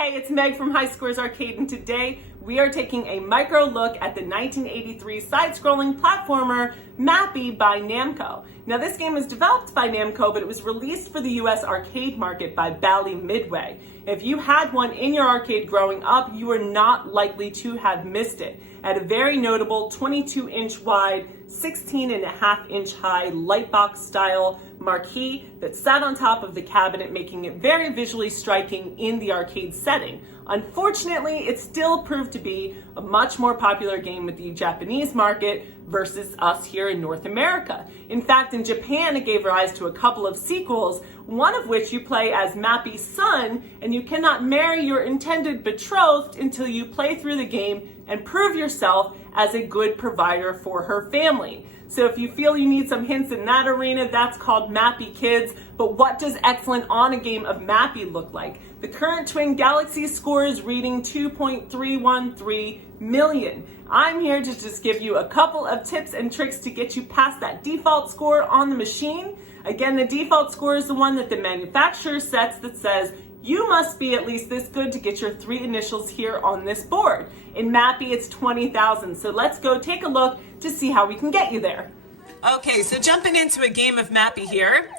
Hey, it's Meg from High Scores Arcade, and today we are taking a micro look at the 1983 side-scrolling platformer Mappy by Namco. Now, this game was developed by Namco, but it was released for the US arcade market by Bally Midway. If you had one in your arcade growing up, you are not likely to have missed it. At a very notable 22-inch wide, 16.5-inch high lightbox style marquee that sat on top of the cabinet, making it very visually striking in the arcade setting. Unfortunately, it still proved to be a much more popular game with the Japanese market versus us here in North America. In fact, in Japan, it gave rise to a couple of sequels, one of which you play as Mappy's son, and you cannot marry your intended betrothed until you play through the game and prove yourself as a good provider for her family. So if you feel you need some hints in that arena, that's called Mappy Kids. But what does excellent on a game of Mappy look like? The current Twin Galaxy score is reading 2.313 million. I'm here to just give you a couple of tips and tricks to get you past that default score on the machine. Again, the default score is the one that the manufacturer sets that says you must be at least this good to get your 3 initials here on this board. In Mappy, it's 20,000. So let's go take a look to see how we can get you there. Okay, so jumping into a game of Mappy here.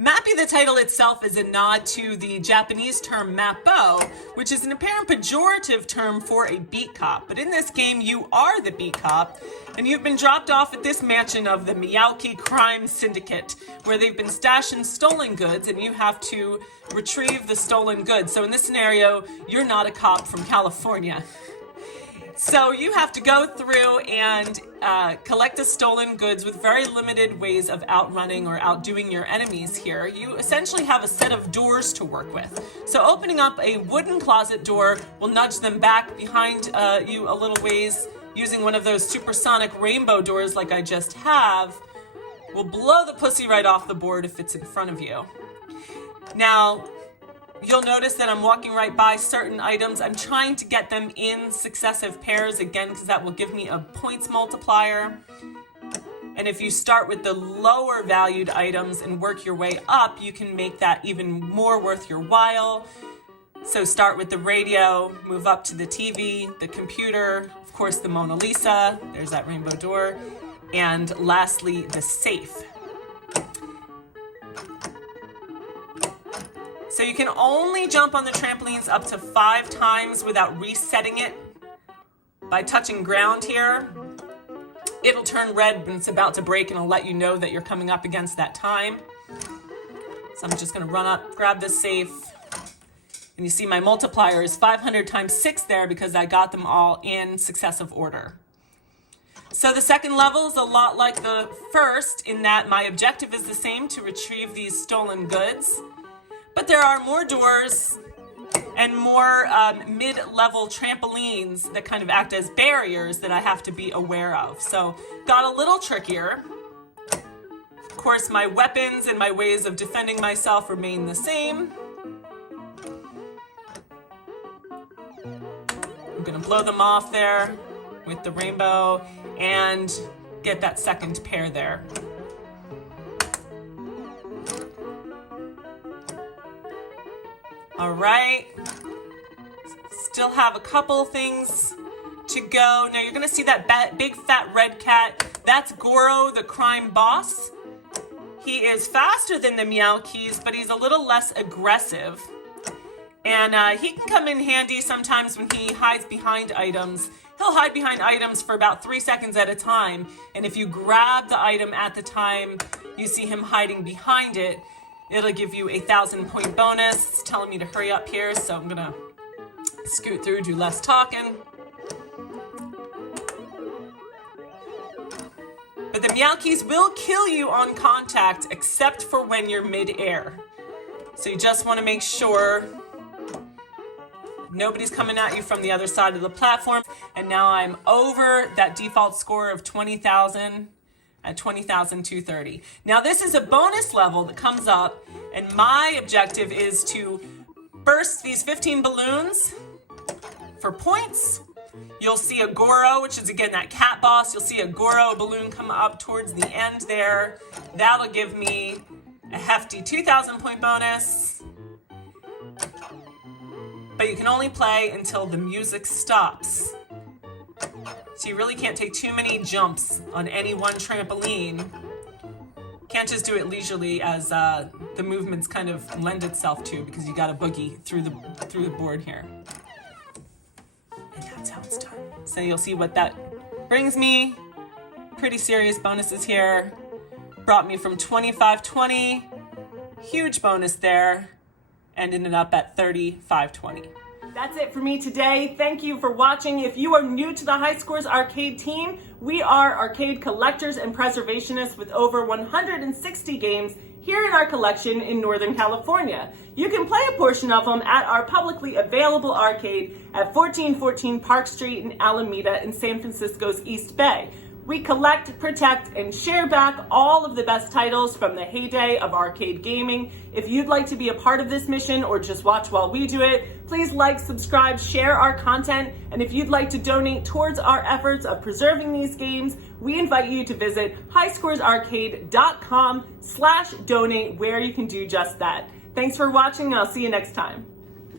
Mappy, the title itself, is a nod to the Japanese term mappo, which is an apparent pejorative term for a beat cop. But in this game, you are the beat cop, and you've been dropped off at this mansion of the Miyauki Crime Syndicate, where they've been stashing stolen goods, and you have to retrieve the stolen goods. So in this scenario, you're not a cop from California. So you have to go through and collect the stolen goods with very limited ways of outrunning or outdoing your enemies here. You essentially have a set of doors to work with. So opening up a wooden closet door will nudge them back behind you a little ways. Using one of those supersonic rainbow doors like I just have will blow the pussy right off the board if it's in front of you. Now, you'll notice that I'm walking right by certain items. I'm trying to get them in successive pairs again because that will give me a points multiplier. And if you start with the lower valued items and work your way up, you can make that even more worth your while. So start with the radio, move up to the TV, the computer, of course the Mona Lisa, there's that rainbow door, and lastly the safe. So you can only jump on the trampolines up to 5 times without resetting it. By touching ground here, it'll turn red when it's about to break and it'll let you know that you're coming up against that time. So I'm just gonna run up, grab this safe, and you see my multiplier is 500 times 6 there because I got them all in successive order. So the second level is a lot like the first in that my objective is the same, to retrieve these stolen goods. But there are more doors and more mid-level trampolines that kind of act as barriers that I have to be aware of. So got a little trickier. Of course, my weapons and my ways of defending myself remain the same. I'm gonna blow them off there with the rainbow and get that second pair there. All right, still have a couple things to go. Now you're gonna see that big fat red cat. That's Goro, the crime boss. He is faster than the Meowkeys, but he's a little less aggressive. And he can come in handy sometimes when he hides behind items. He'll hide behind items for about 3 seconds at a time. And if you grab the item at the time you see him hiding behind it, it'll give you a 1,000-point bonus. It's telling me to hurry up here, so I'm gonna scoot through, do less talking. But the Meowkeys will kill you on contact, except for when you're mid-air. So you just wanna make sure nobody's coming at you from the other side of the platform. And now I'm over that default score of 20,000. At 20,230. Now this is a bonus level that comes up, and my objective is to burst these 15 balloons for points. You'll see a Goro, which is again that cat boss. You'll see a Goro balloon come up towards the end there. That'll give me a hefty 2,000 point bonus. but you can only play until the music stops. So you really can't take too many jumps on any one trampoline. Can't just do it leisurely, as the movements kind of lend itself to, because you got to boogie through the board here. And that's how it's done. So you'll see what that brings me. Pretty serious bonuses here. Brought me from 2520, huge bonus there, and ended up at 3520. That's it for me today. Thank you for watching. If you are new to the High Scores Arcade team, we are arcade collectors and preservationists with over 160 games here in our collection in Northern California. You can play a portion of them at our publicly available arcade at 1414 Park Street in Alameda in San Francisco's East Bay. We collect, protect, and share back all of the best titles from the heyday of arcade gaming. If you'd like to be a part of this mission or just watch while we do it, please like, subscribe, share our content, and if you'd like to donate towards our efforts of preserving these games, we invite you to visit highscoresarcade.com/donate, where you can do just that. Thanks for watching, and I'll see you next time.